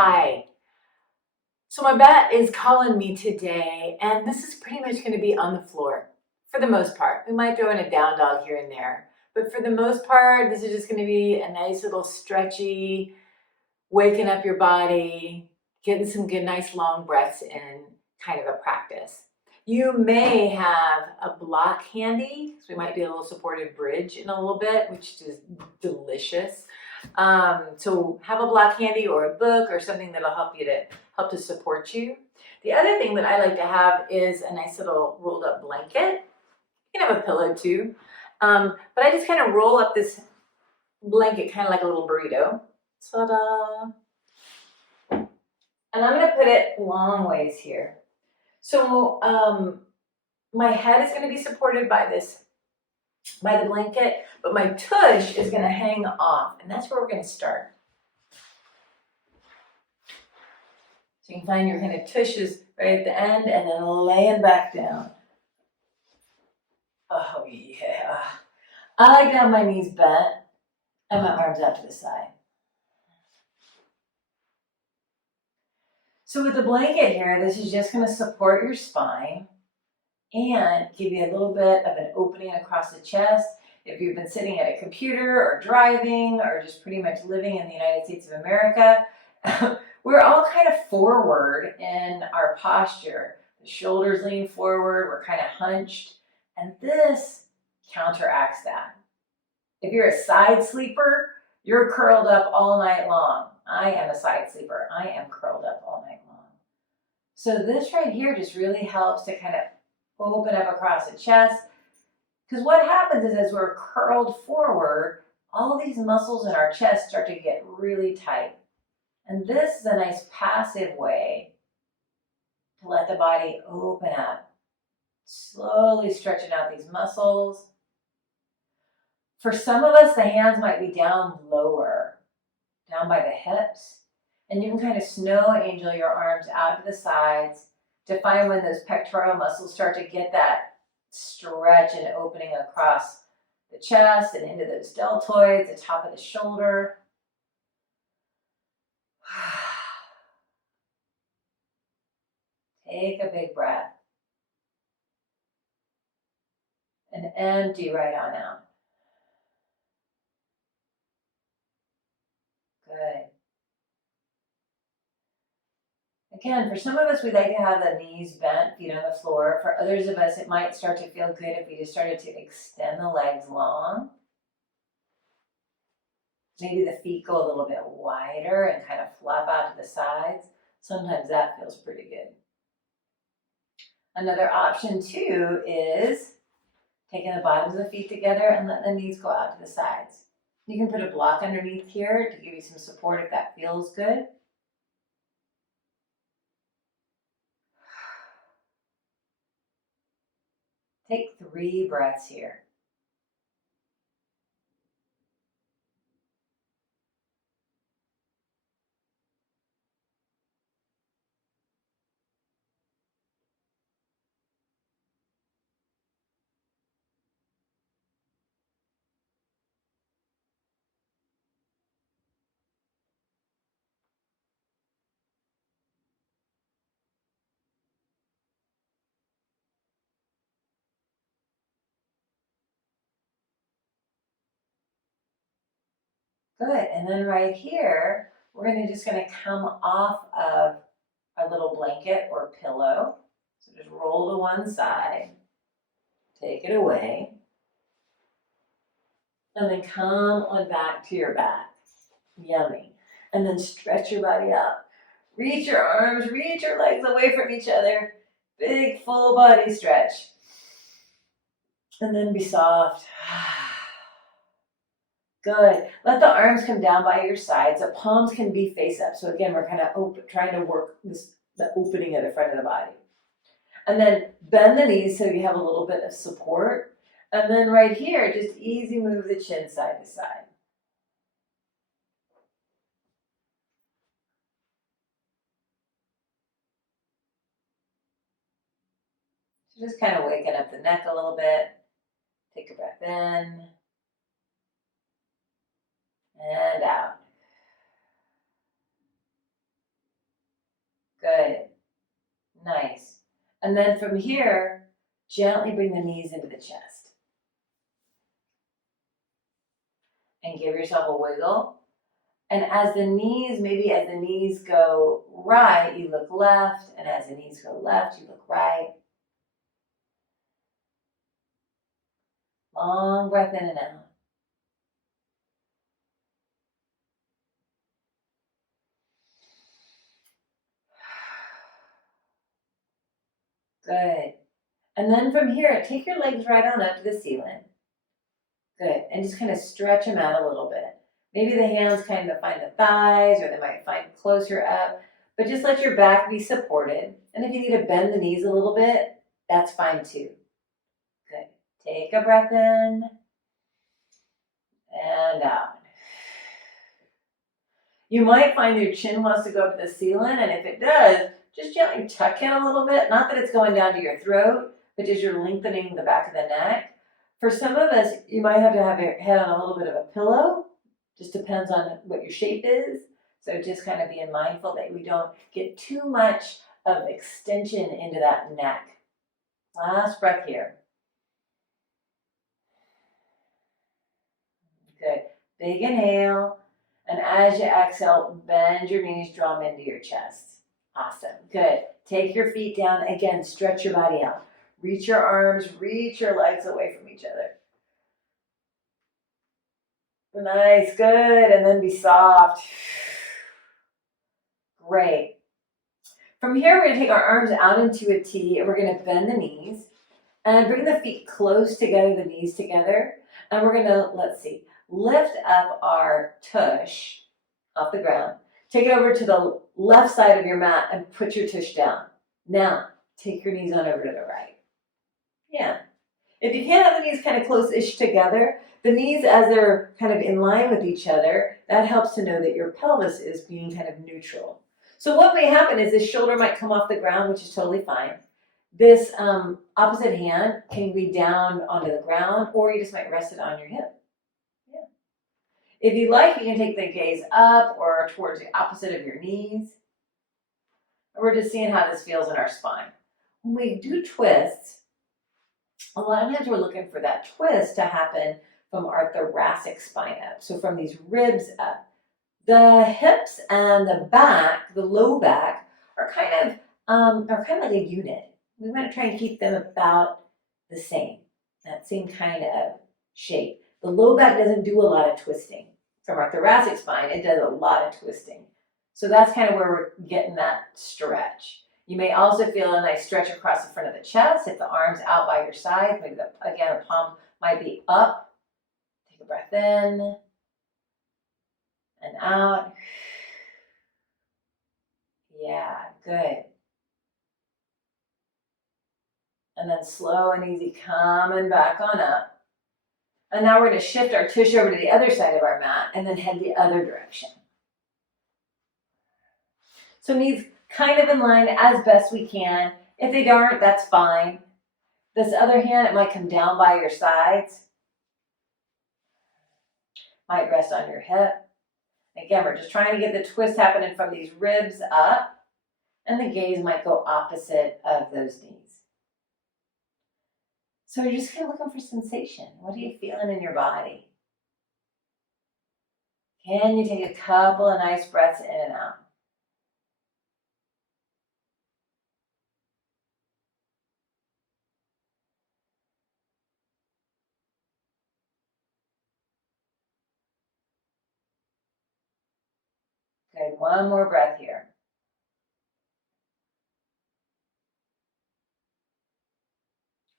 Hi. So my vet is calling me today, and this is pretty much going to be on the floor for the most part. We might throw in a down dog here and there, but for the most part, this is just going to be a nice little stretchy, waking up your body, getting some good, nice long breaths in kind of a practice. You may have a block handy, so we might do a little supported bridge in a little bit, which is delicious. So have a block handy or a book or something that'll help to support you. The other thing that I like to have is a nice little rolled up blanket. You can have a pillow too. But I just kind of roll up this blanket kind of like a little burrito. Ta-da! And I'm going to put it long ways here. So my head is going to be supported by the blanket, but my tush is going to hang off, and that's where we're going to start. So you can find your kind of tushes right at the end, and then laying back down. Oh yeah. I like to have my knees bent and my arms out to the side. So with the blanket here, this is just going to support your spine and give you a little bit of an opening across the chest. If you've been sitting at a computer or driving or just pretty much living in the United States of America, we're all kind of forward in our posture. The shoulders lean forward, we're kind of hunched, and this counteracts that. If you're a side sleeper, you're curled up all night long. I am a side sleeper. I am curled up all night long. So this right here just really helps to kind of open up across the chest. Because what happens is as we're curled forward, all these muscles in our chest start to get really tight. And this is a nice passive way to let the body open up. Slowly stretching out these muscles. For some of us, the hands might be down lower, down by the hips. And you can kind of snow angel your arms out to the sides to find when those pectoral muscles start to get that stretch and opening across the chest and into those deltoids, the top of the shoulder. Take a big breath. And empty right on out. Good. Again, for some of us, we like to have the knees bent, feet on the floor. For others of us, it might start to feel good if we just started to extend the legs long. Maybe the feet go a little bit wider and kind of flop out to the sides. Sometimes that feels pretty good. Another option too is taking the bottoms of the feet together and letting the knees go out to the sides. You can put a block underneath here to give you some support if that feels good. Take 3 breaths here. Good, and then right here, we're just gonna come off of our little blanket or pillow. So just roll to one side, take it away, and then come on back to your back. Yummy. And then stretch your body out. Reach your arms, reach your legs away from each other. Big full body stretch. And then be soft. Good. Let the arms come down by your sides. The palms can be face up. So again, we're kind of trying to work the opening of the front of the body. And then bend the knees so you have a little bit of support. And then right here, just easy move the chin side to side. So just kind of waking up the neck a little bit. Take a breath in and out. Good. Nice. And then from here, gently bring the knees into the chest. And give yourself a wiggle. And maybe as the knees go right, you look left. And as the knees go left, you look right. Long breath in and out. Good. And then from here, take your legs right on up to the ceiling. Good. And just kind of stretch them out a little bit. Maybe the hands kind of find the thighs, or they might find closer up. But just let your back be supported. And if you need to bend the knees a little bit, that's fine too. Good. Take a breath in and out. You might find your chin wants to go up to the ceiling, and if it does, just gently tuck in a little bit. Not that it's going down to your throat, but just you're lengthening the back of the neck. For some of us, you might have to have your head on a little bit of a pillow. Just depends on what your shape is. So just kind of being mindful that we don't get too much of extension into that neck. Last breath here. Good. Big inhale. And as you exhale, bend your knees, draw them into your chest. Awesome. Good. Take your feet down. Again, stretch your body out. Reach your arms, reach your legs away from each other. Nice, good. And then be soft. Great. From here, we're going to take our arms out into a T, and we're going to bend the knees and bring the feet close together, the knees together. And we're going to, lift up our tush off the ground. Take it over to the left side of your mat and put your tush down. Now, take your knees on over to the right. Yeah. If you can't have the knees kind of close-ish together, the knees as they're kind of in line with each other, that helps to know that your pelvis is being kind of neutral. So what may happen is this shoulder might come off the ground, which is totally fine. This opposite hand can be down onto the ground, or you just might rest it on your hip. Yeah. If you like, you can take the gaze up or towards the opposite of your knees. And we're just seeing how this feels in our spine. When we do twists, a lot of times we're looking for that twist to happen from our thoracic spine up. So from these ribs up. The hips and the back, the low back, are kind of like a unit. We want to try and keep them about the same, that same kind of shape. The low back doesn't do a lot of twisting. From our thoracic spine, it does a lot of twisting. So that's kind of where we're getting that stretch. You may also feel a nice stretch across the front of the chest. If the arm's out by your side, maybe the palm might be up. Take a breath in and out. Yeah, good. And then slow and easy coming back on up. And now we're going to shift our tush over to the other side of our mat and then head the other direction. So knees kind of in line as best we can. If they aren't, that's fine. This other hand, it might come down by your sides. Might rest on your hip. Again, we're just trying to get the twist happening from these ribs up, and the gaze might go opposite of those knees. So you're just kind of looking for sensation. What are you feeling in your body? Can you take a couple of nice breaths in and out? Good, one more breath here.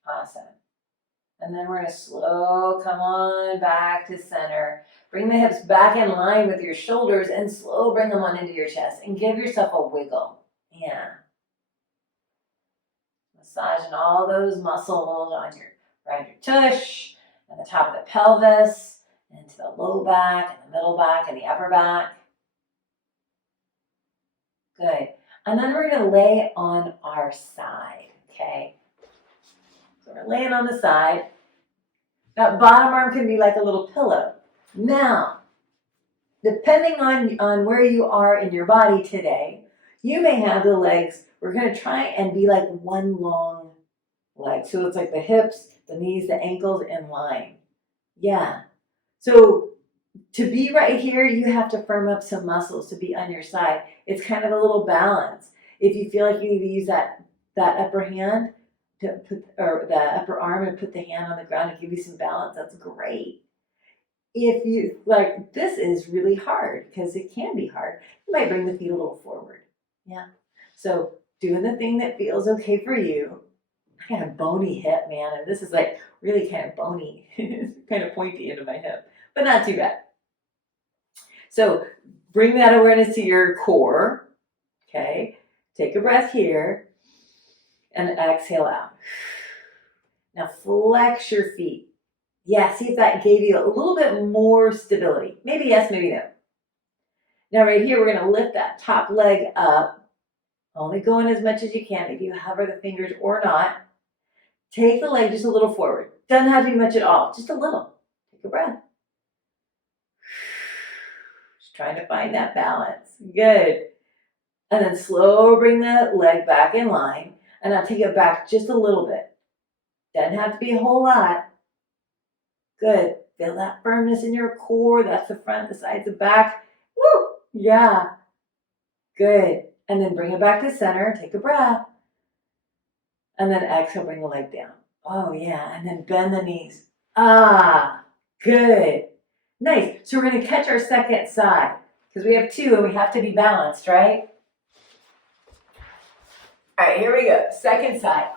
Awesome. And then we're going to slow come on back to center. Bring the hips back in line with your shoulders and slow bring them on into your chest and give yourself a wiggle. Yeah. Massaging all those muscles around your tush and the top of the pelvis, into the low back and the middle back and the upper back. Good. And then we're going to lay on our side, okay? So we're laying on the side. That bottom arm can be like a little pillow. Now, depending on where you are in your body today, You may have the legs, we're gonna try and be like one long leg. So it's like the hips, the knees, the ankles in line. Yeah. So to be right here, you have to firm up some muscles to be on your side. It's kind of a little balance. If you feel like you need to use that upper hand to put, or the upper arm and put the hand on the ground to give you some balance, that's great. If you like, this is really hard because it can be hard. You might bring the feet a little forward. Yeah. So doing the thing that feels okay for you. I got a bony hip, man, and this is like really kind of bony, kind of pointy into my hip, but not too bad. So bring that awareness to your core. Okay. Take a breath here and exhale out. Now flex your feet. Yeah, see if that gave you a little bit more stability. Maybe yes, maybe no. Now right here, we're gonna lift that top leg up. Only going as much as you can. If you hover the fingers or not, take the leg just a little forward. Doesn't have to be much at all, just a little. Take a breath. Just trying to find that balance. Good. And then slow bring the leg back in line. And now take it back just a little bit. Doesn't have to be a whole lot. Good. Feel that firmness in your core. That's the front, the sides, the back. Woo! Yeah. Good. And then bring it back to center. Take a breath. And then exhale, bring the leg down. Oh, yeah. And then bend the knees. Ah, good. Nice. So we're going to catch our second side because we have two and we have to be balanced, right? All right, here we go. Second side.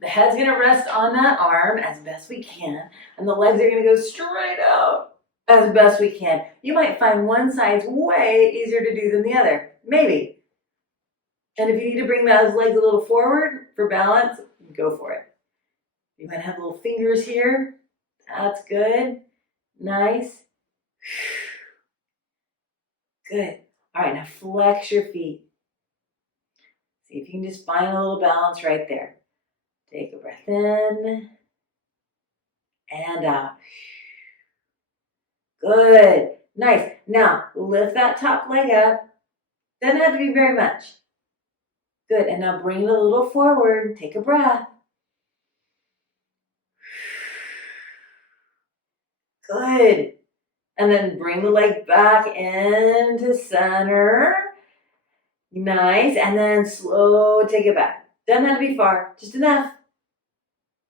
The head's going to rest on that arm as best we can, and the legs are going to go straight out as best we can. You might find one side's way easier to do than the other. Maybe. And if you need to bring those legs a little forward for balance, go for it. You might have little fingers here. That's good. Nice. Good. All right, now flex your feet. See if you can just find a little balance right there. Take a breath in and out. Good. Nice. Now lift that top leg up. Doesn't have to be very much. Good. And now bring it a little forward. Take a breath. Good. And then bring the leg back into center. Nice. And then slow take it back. Doesn't have to be far. Just enough.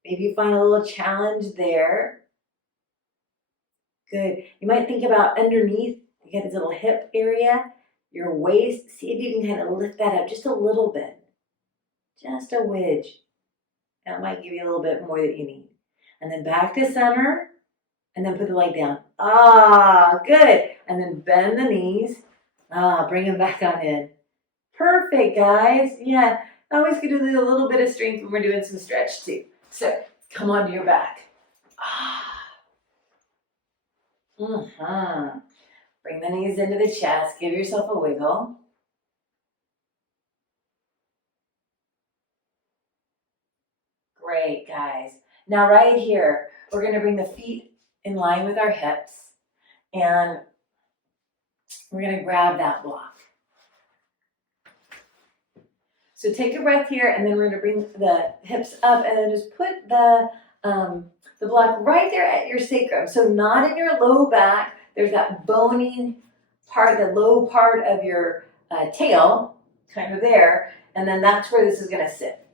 Maybe you find a little challenge there. Good. You might think about underneath, you got this little hip area, your waist. See if you can kind of lift that up just a little bit. Just a widge. That might give you a little bit more that you need. And then back to center. And then put the leg down. Ah, good. And then bend the knees. Ah, bring them back on in. Perfect, guys. Yeah. Always good to do a little bit of strength when we're doing some stretch too. So come onto your back. Bring the knees into the chest. Give yourself a wiggle. Great, guys. Now right here, we're going to bring the feet in line with our hips. And we're going to grab that block. So take a breath here, and then we're going to bring the hips up, and then just put the block right there at your sacrum. So not in your low back. There's that bony part, the low part of your tail, kind of there, and then that's where this is going to sit.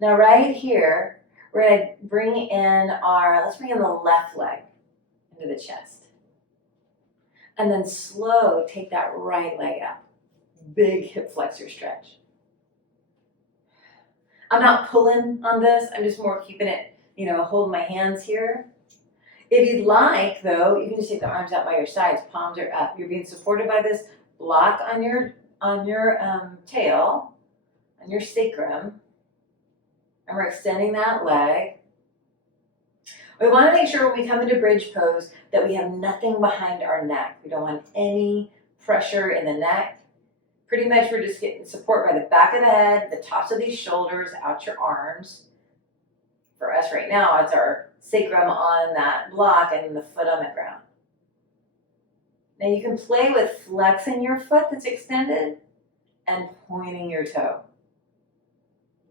Now right here, we're going to bring in let's bring in the left leg into the chest. And then slow, take that right leg out. Big hip flexor stretch. I'm not pulling on this. I'm just more keeping it, holding my hands here. If you'd like, though, you can just take the arms out by your sides. Palms are up. You're being supported by this block on your tail, on your sacrum. And we're extending that leg. We want to make sure when we come into bridge pose that we have nothing behind our neck. We don't want any pressure in the neck. Pretty much we're just getting support by the back of the head, the tops of these shoulders, out your arms. For us right now, it's our sacrum on that block and the foot on the ground. Now you can play with flexing your foot that's extended and pointing your toe.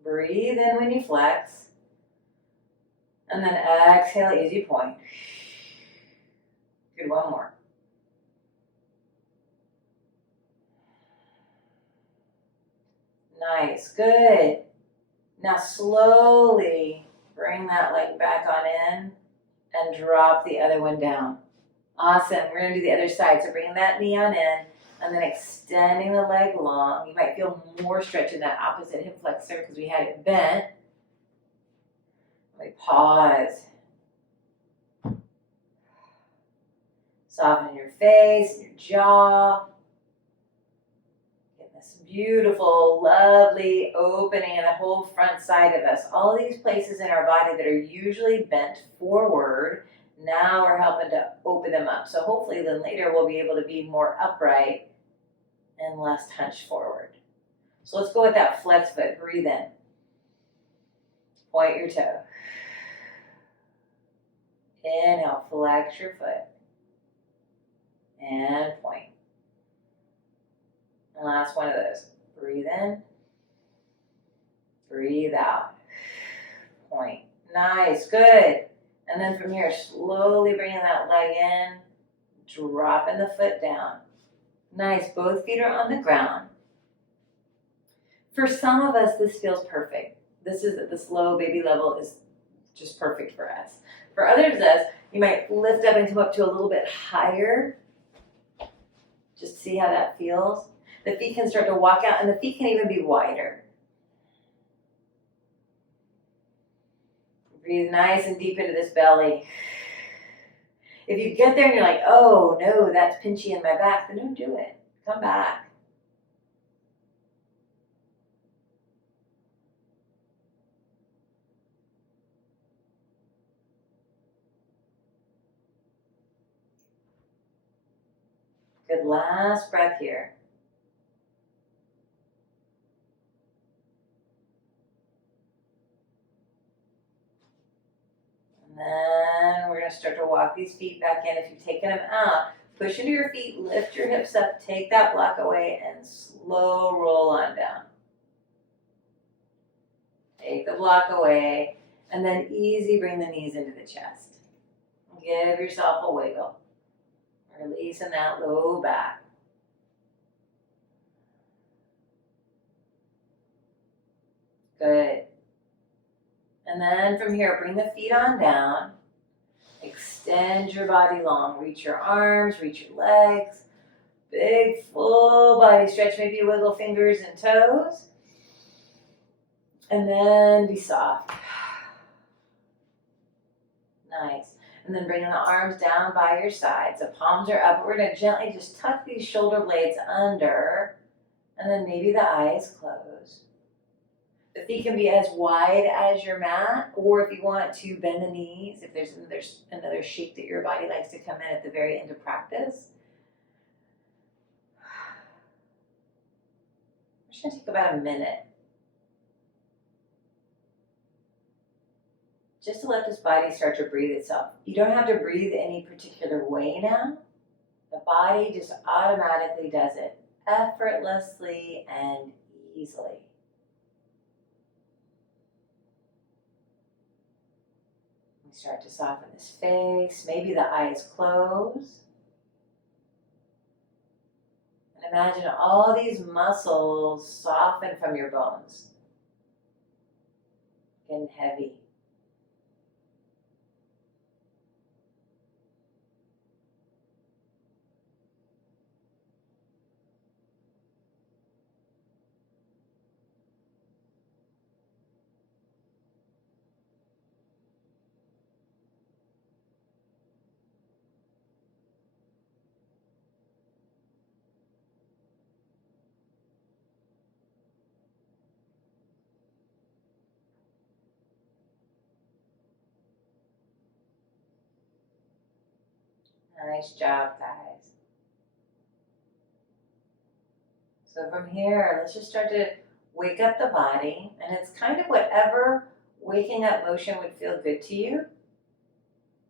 Breathe in when you flex, and then exhale as you point. Good, one more. Nice, good. Now slowly bring that leg back on in and drop the other one down. Awesome, we're gonna do the other side. So bringing that knee on in and then extending the leg long. You might feel more stretch in that opposite hip flexor because we had it bent. We pause. Soften your face, your jaw. Get this beautiful, lovely opening in the whole front side of us. All these places in our body that are usually bent forward, now we're helping to open them up. So hopefully then later we'll be able to be more upright and less hunched forward. So let's go with that flex foot. Breathe in. Point your toe. Inhale, flex your foot. And point. And last one of those. Breathe in. Breathe out. Point. Nice, good. And then from here, slowly bringing that leg in, dropping the foot down. Nice, both feet are on the ground. For some of us, this feels perfect. This is at this low baby level is just perfect for us. For others of us, you might lift up and come up to a little bit higher. Just see how that feels. The feet can start to walk out, and the feet can even be wider. Breathe nice and deep into this belly. If you get there and you're like, oh no, that's pinchy in my back, then don't do it. Come back. Good, last breath here. And then we're going to start to walk these feet back in. If you've taken them out, push into your feet, lift your hips up, take that block away, and slow roll on down. Take the block away, and then easy bring the knees into the chest. Give yourself a wiggle. Releasing that low back. Good. And then from here, bring the feet on down. Extend your body long. Reach your arms, reach your legs. Big full body stretch. Maybe wiggle fingers and toes. And then be soft. Nice. And then bringing the arms down by your sides. The palms are up. We're going to gently just tuck these shoulder blades under. And then maybe the eyes close. The feet can be as wide as your mat, or if you want to bend the knees, if there's another shape that your body likes to come in at the very end of practice. We're just going to take about a minute just to let this body start to breathe itself. You don't have to breathe any particular way now. The body just automatically does it effortlessly and easily. We start to soften this face, maybe the eyes close. And imagine all these muscles soften from your bones. Getting heavy. Nice job, guys. So from here, let's just start to wake up the body, and it's kind of whatever waking up motion would feel good to you.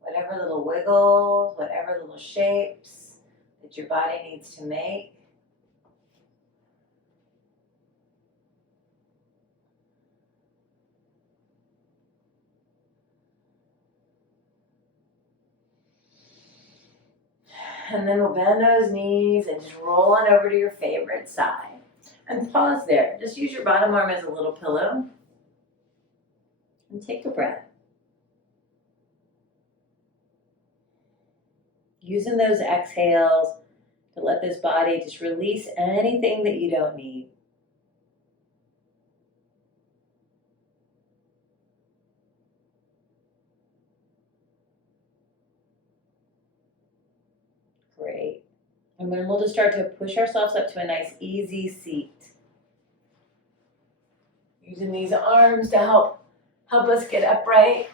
Whatever little wiggles, whatever little shapes. The that your body needs to make. And then we'll bend those knees and just roll on over to your favorite side. And pause there. Just use your bottom arm as a little pillow. And take a breath. Using those exhales to let this body just release anything that you don't need. Great. And then we'll just start to push ourselves up to a nice easy seat. Using these arms to help us get upright.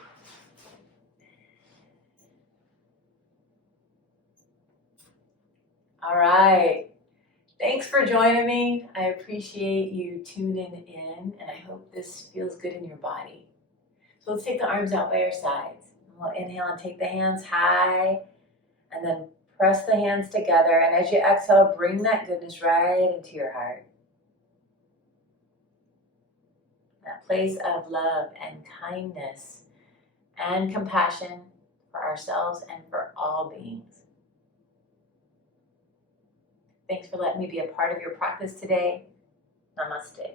All right. Thanks for joining me. I appreciate you tuning in, and I hope this feels good in your body. So let's take the arms out by our sides. We'll inhale and take the hands high, and then press the hands together. And as you exhale, bring that goodness right into your heart. That place of love and kindness and compassion for ourselves and for all beings. Thanks for letting me be a part of your practice today. Namaste.